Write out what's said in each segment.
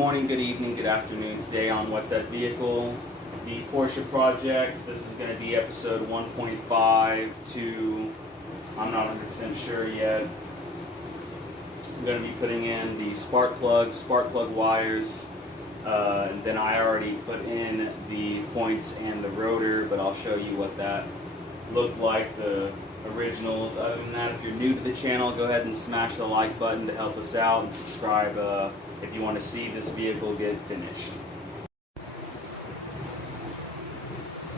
morning, good evening, good afternoon. Today on What's That Vehicle? The Porsche project. This is going to be episode 1.5 to, I'm not 100% sure yet. I'm going to be putting in the spark plug wires, and then I already put in the points and the rotor, but I'll show you what that looked like, the originals. Other than that, if you're new to the channel, go ahead and smash the like button to help us out, and subscribe if you want to see this vehicle get finished.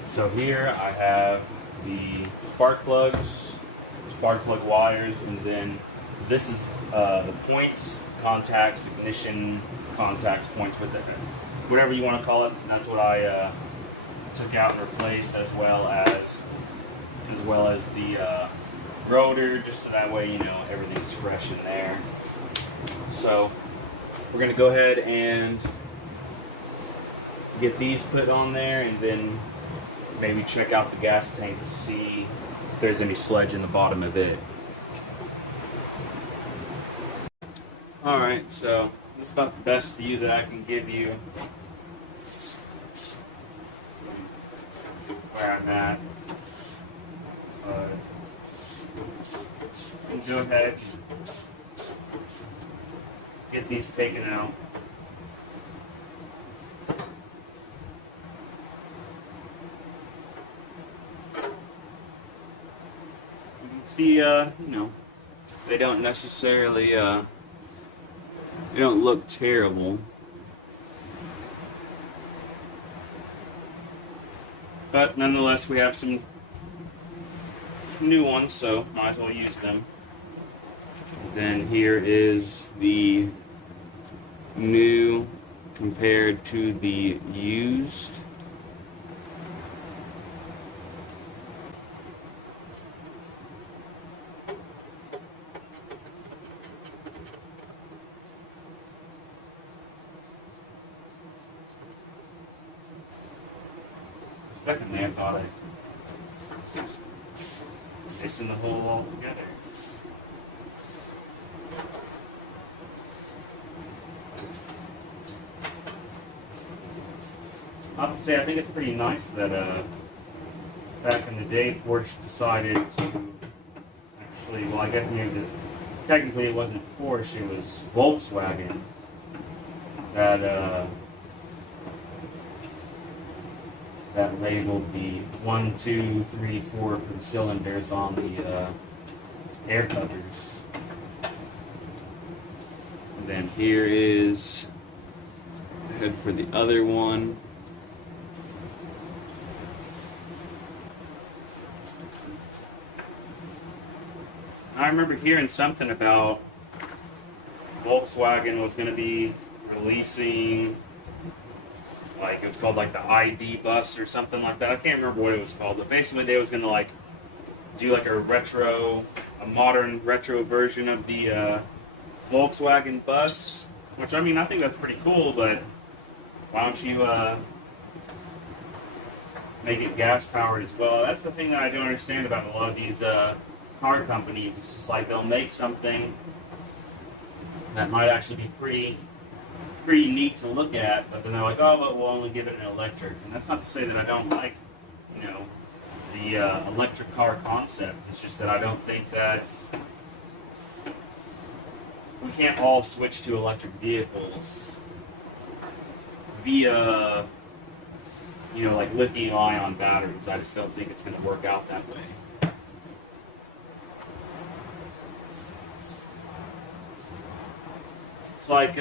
So here I have the spark plug wires, and then this is the points, contacts, ignition contacts, points with it, whatever you want to call it. That's what I took out and replaced, as well as the rotor, just so that way everything's fresh in there. So we're gonna go ahead and get these put on there, and then maybe check out the gas tank to see if there's any sludge in the bottom of it. Alright, so this is about the best view that I can give you where I'm at. Go ahead and get these taken out. You can see, they don't necessarily, they don't look terrible. But nonetheless, we have some new ones, so might as well use them. And then here is the new compared to the used. Secondly, I thought I'd mixing the whole all together. I have to say, I think it's pretty nice that back in the day Porsche decided to actually, well, I guess maybe technically it wasn't Porsche, it was Volkswagen that labeled the 1, 2, 3, 4 for the cylinders on the air covers. And then here is the head for the other one. I remember hearing something about Volkswagen was going to be releasing, like, it was called like the ID bus or something like that. I can't remember what it was called, but basically they was going to like do like a modern retro version of the Volkswagen bus, which, I mean, I think that's pretty cool, but why don't you make it gas powered as well? That's the thing that I don't understand about a lot of these car companies. It's just like they'll make something that might actually be pretty neat to look at, but then they're like, oh, but we'll only give it an electric. And that's not to say that I don't like, the electric car concept. It's just that I don't think that we can't all switch to electric vehicles via, like lithium-ion batteries. I just don't think it's going to work out that way. It's like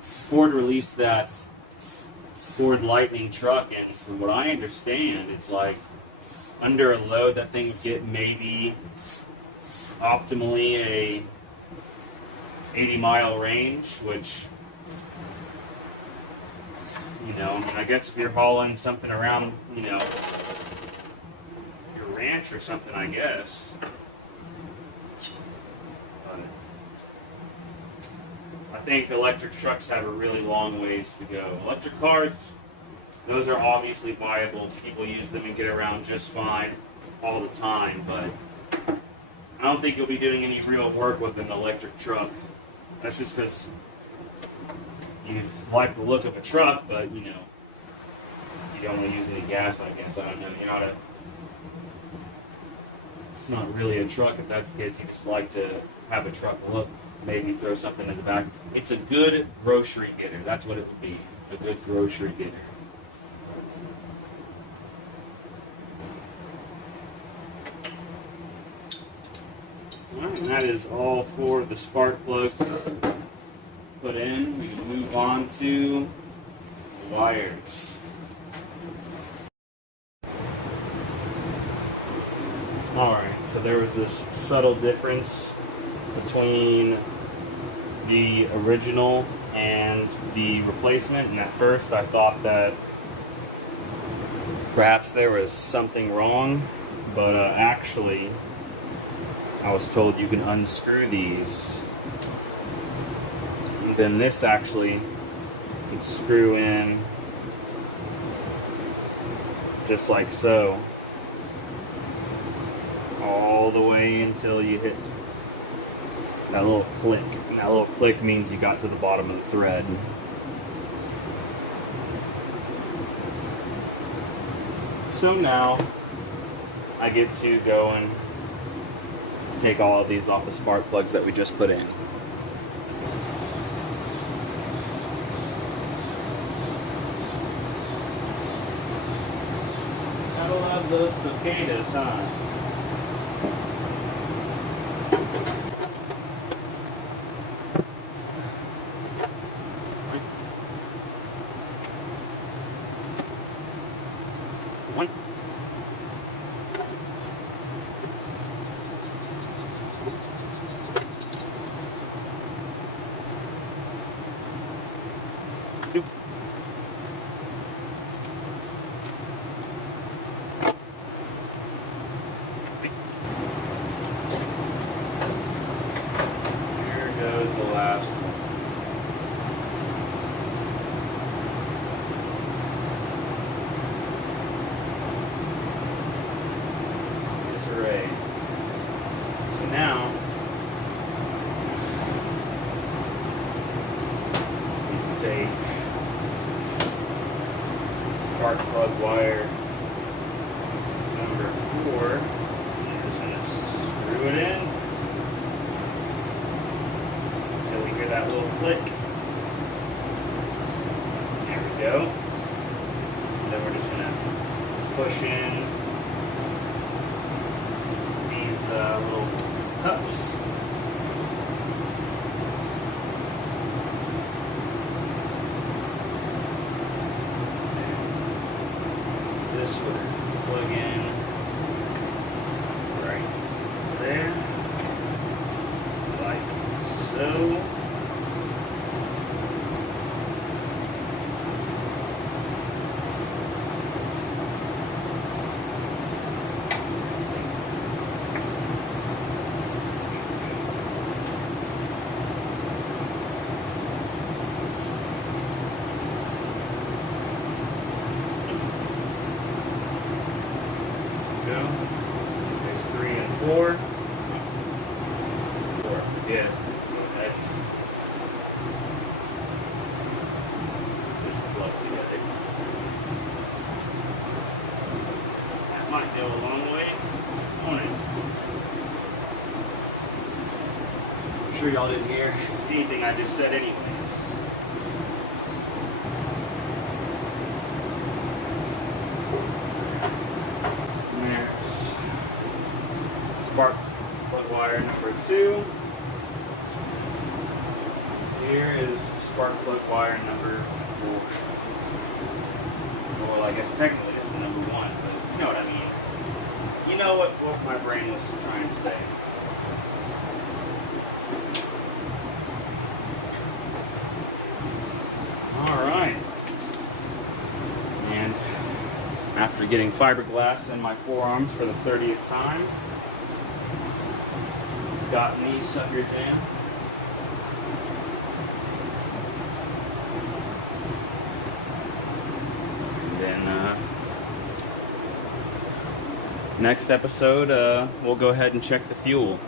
Ford released that Ford Lightning truck, and from what I understand, it's like under a load that thing would get maybe optimally a 80-mile range, which, I mean, I guess if you're hauling something around, your ranch or something, I guess. I think electric trucks have a really long ways to go. Electric cars, those are obviously viable. People use them and get around just fine all the time, but I don't think you'll be doing any real work with an electric truck. That's just because you like the look of a truck, but you know, you don't want to use any gas, I guess. I don't know. You know, it's not really a truck if that's the case. You just like to have a truck look, maybe throw something in the back. It's a good grocery getter. That's what it would be. A good grocery getter. Alright, and that is all for the spark plugs put in. We can move on to wires. Alright, so there was this subtle difference between the original and the replacement, and at first I thought that perhaps there was something wrong, but actually I was told you can unscrew these, and then this actually can screw in just like so, all the way until you hit that little click. And that little click means you got to the bottom of the thread. So now I get to go and take all of these off the spark plugs that we just put in. Gotta love those cicadas, huh? One. Two. Here goes the last one. Disarray. So now we can take spark plug wire number 4 and just gonna screw it in until we hear that little click. There we go. And then we're just gonna push in these little cups. And this would plug in right there, like so. Go. There's 3 and 4. 4. Yeah. This plug together. That might go a long way, won't it? I'm sure y'all didn't hear anything I just said anyways. Spark plug wire number 2. Here is spark plug wire number 4. Well, I guess technically this is number 1, but you know what I mean. You know what my brain was trying to say. Alright. And after getting fiberglass in my forearms for the 30th time, gotten these suckers in. And then next episode, we'll go ahead and check the fuel.